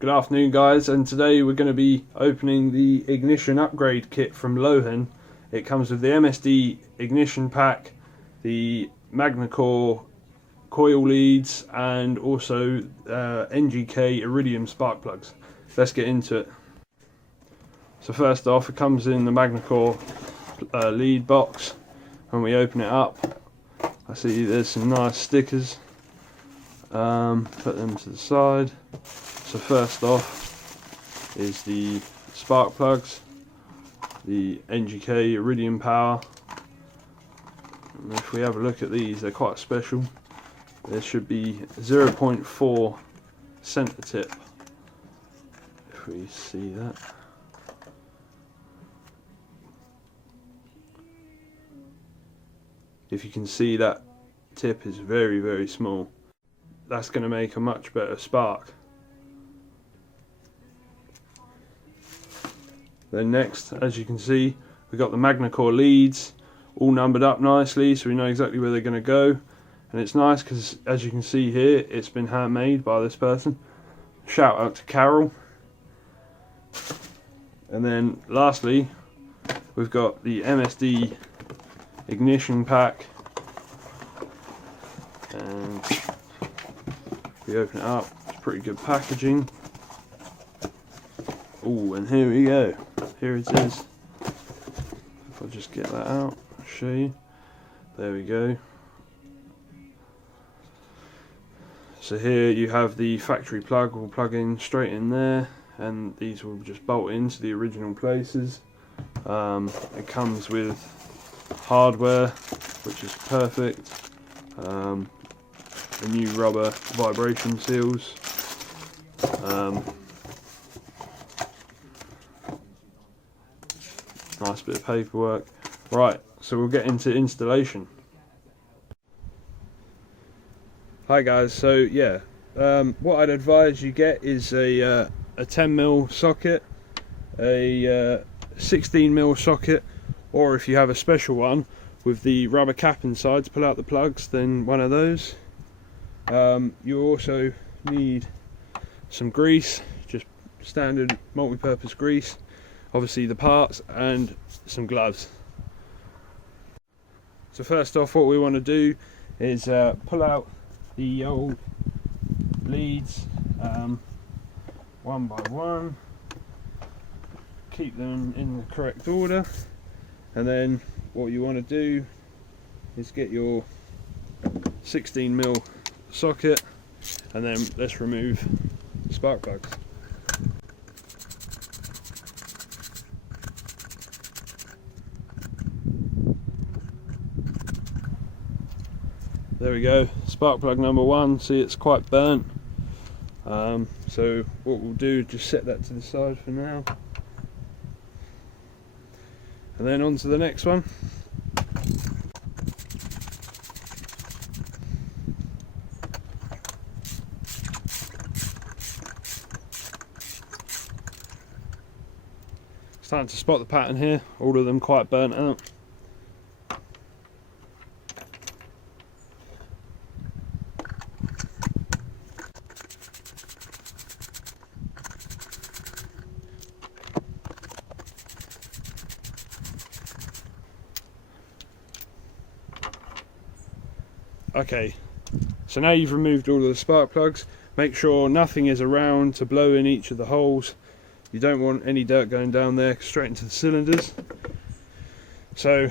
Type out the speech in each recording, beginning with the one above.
Good afternoon guys, and today we're going to be opening the ignition upgrade kit from Lohen. It comes with the MSD ignition pack, the MagnaCore coil leads, and also NGK Iridium spark plugs. Let's get into it. So first off, it comes in the MagnaCore lead box. When we open it up, I see there's some nice stickers. Put them to the side. So first off is the spark plugs, the NGK Iridium power. And if we have a look at these, they're quite special. There should be 0.4 center tip, if we see that. If you can see, that tip is very, very small. That's going to make a much better spark. Then next, as you can see, we've got the MagnaCore leads all numbered up nicely, so we know exactly where they're going to go. And it's nice because, as you can see here, it's been handmade by this person. Shout out to Carol. And then lastly, we've got the MSD ignition pack. And if we open it up, it's pretty good packaging. Oh, and here we go. Here it is. If I just get that out, I'll show you. There we go. So here you have the factory plug. We'll plug in straight in there, and these will just bolt into the original places. It comes with hardware, which is perfect. The new rubber vibration seals. Nice bit of paperwork. Right, so we'll get into installation. Hi guys, so yeah, what I'd advise you get is a 10mm socket, a 16mm socket, or if you have a special one with the rubber cap inside to pull out the plugs, then one of those. You also need some grease, just standard multi-purpose grease, obviously the parts, and some gloves. So first off, what we want to do is pull out the old leads one by one, keep them in the correct order, and then what you want to do is get your 16mm socket, and then let's remove the spark plugs. There we go, spark plug number one. See, it's quite burnt. So what we'll do is just set that to the side for now. And then on to the next one. Starting to spot the pattern here, all of them quite burnt out. Okay, so now you've removed all of the spark plugs. Make sure nothing is around to blow in each of the holes. You don't want any dirt going down there straight into the cylinders. So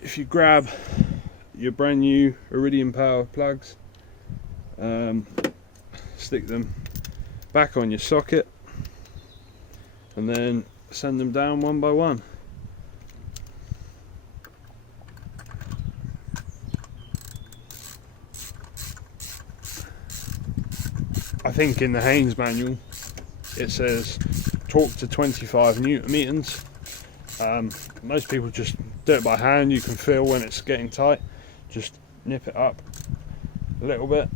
if you grab your brand new Iridium power plugs, stick them back on your socket, and then send them down one by one. I think in the Haynes manual it says torque to 25 Newton meters. Most people just do it by hand. You can feel when it's getting tight. Just nip it up a little bit.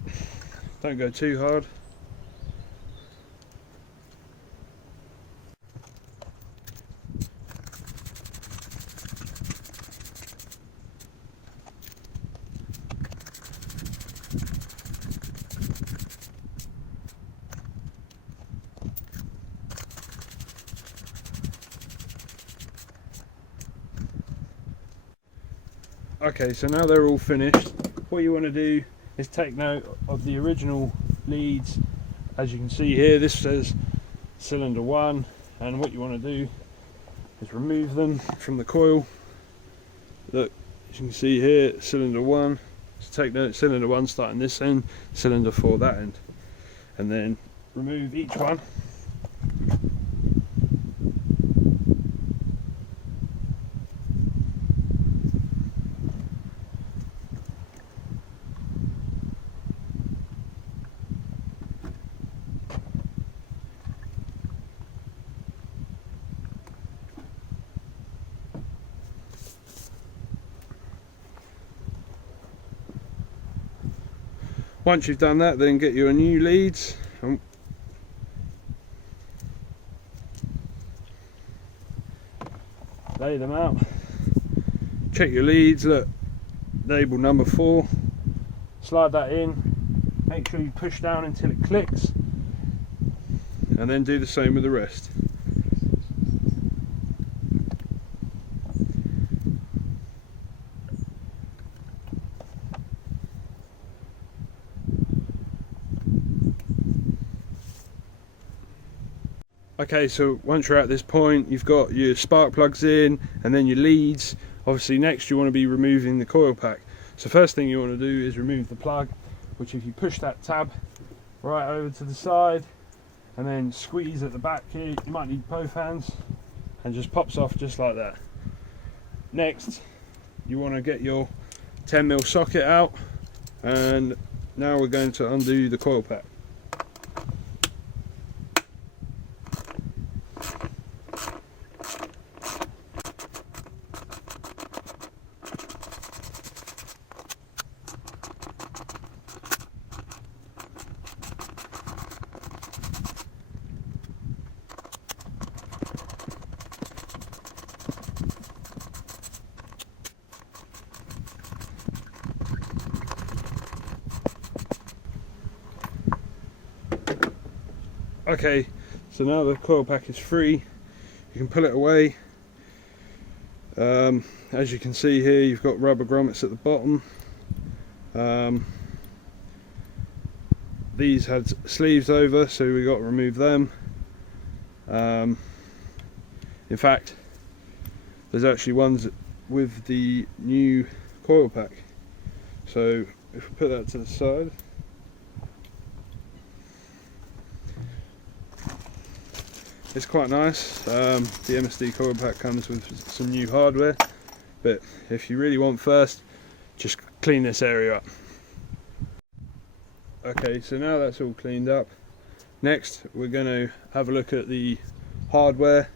Don't go too hard. Okay, so now they're all finished, what you want to do is take note of the original leads. As you can see here, this says cylinder 1, and what you want to do is remove them from the coil. Look, as you can see here, cylinder 1, so take note, cylinder 1 starting this end, cylinder 4 that end, and then remove each one. Once you've done that, then get your new leads and lay them out. Check your leads, look, label number 4, slide that in, make sure you push down until it clicks, and then do the same with the rest. Okay, so once you're at this point, you've got your spark plugs in and then your leads. Obviously next you want to be removing the coil pack. So first thing you want to do is remove the plug, which if you push that tab right over to the side and then squeeze at the back here, you might need both hands, and just pops off just like that. Next you want to get your 10mm socket out, and now we're going to undo the coil pack. Okay, so now the coil pack is free, you can pull it away. As you can see here, you've got rubber grommets at the bottom. These had sleeves over, so we got to remove them. In fact, there's actually ones with the new coil pack. So if we put that to the side, it's quite nice. The MSD Coil Pack comes with some new hardware, but if you really want first, just clean this area up. Okay, so now that's all cleaned up, next we're going to have a look at the hardware.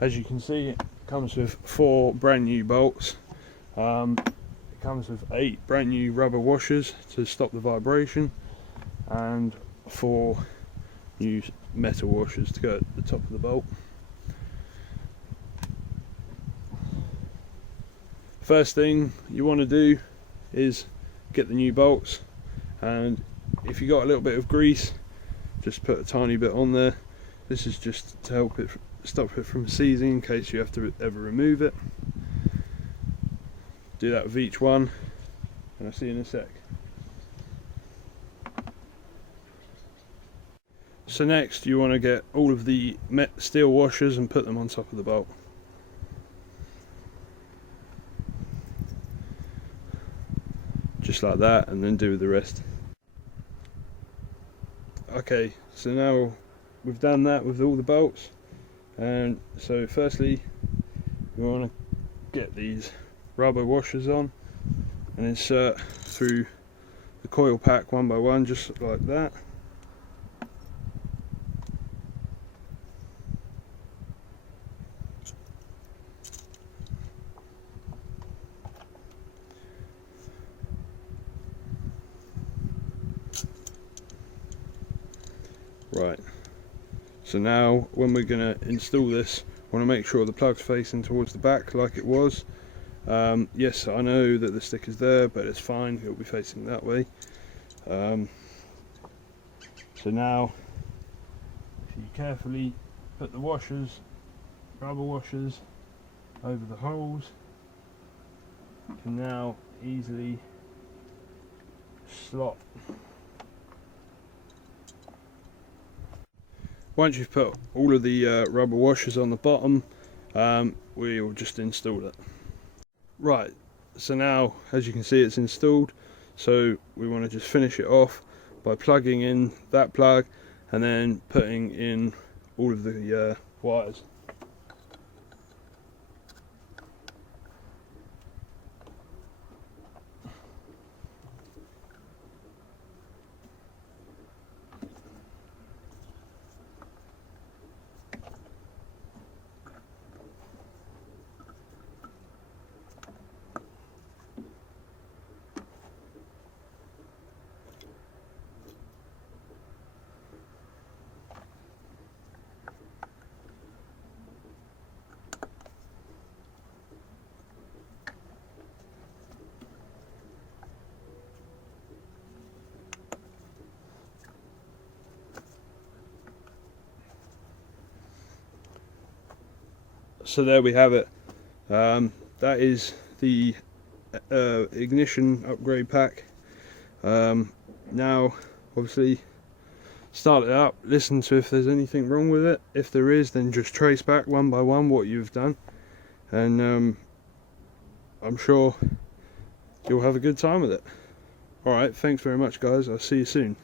As you can see, it comes with 4 brand new bolts. It comes with 8 brand new rubber washers to stop the vibration, and 4 new metal washers to go at the top of the bolt. First thing you want to do is get the new bolts, and if you got a little bit of grease, just put a tiny bit on there. This is just to help it stop it from seizing in case you have to ever remove it. Do that with each one, and I'll see you in a sec. So next you want to get all of the steel washers and put them on top of the bolt. Just like that, and then do the rest. Okay, so now we've done that with all the bolts, and so firstly we want to get these rubber washers on and insert through the coil pack one by one, just like that. Right, so now when we're going to install this, I want to make sure the plug's facing towards the back like it was. Yes, I know that the stick is there, but it's fine, it'll be facing that way. So now, if you carefully put the washers, rubber washers, over the holes, you can now easily slot. Once you've put all of the rubber washers on the bottom, we will just install it. Right, so now as you can see it's installed, so we want to just finish it off by plugging in that plug and then putting in all of the wires. So there we have it. That is the ignition upgrade pack. Now obviously start it up, listen to if there's anything wrong with it. If there is, then just trace back one by one what you've done, and I'm sure you'll have a good time with it. Alright, thanks very much guys, I'll see you soon.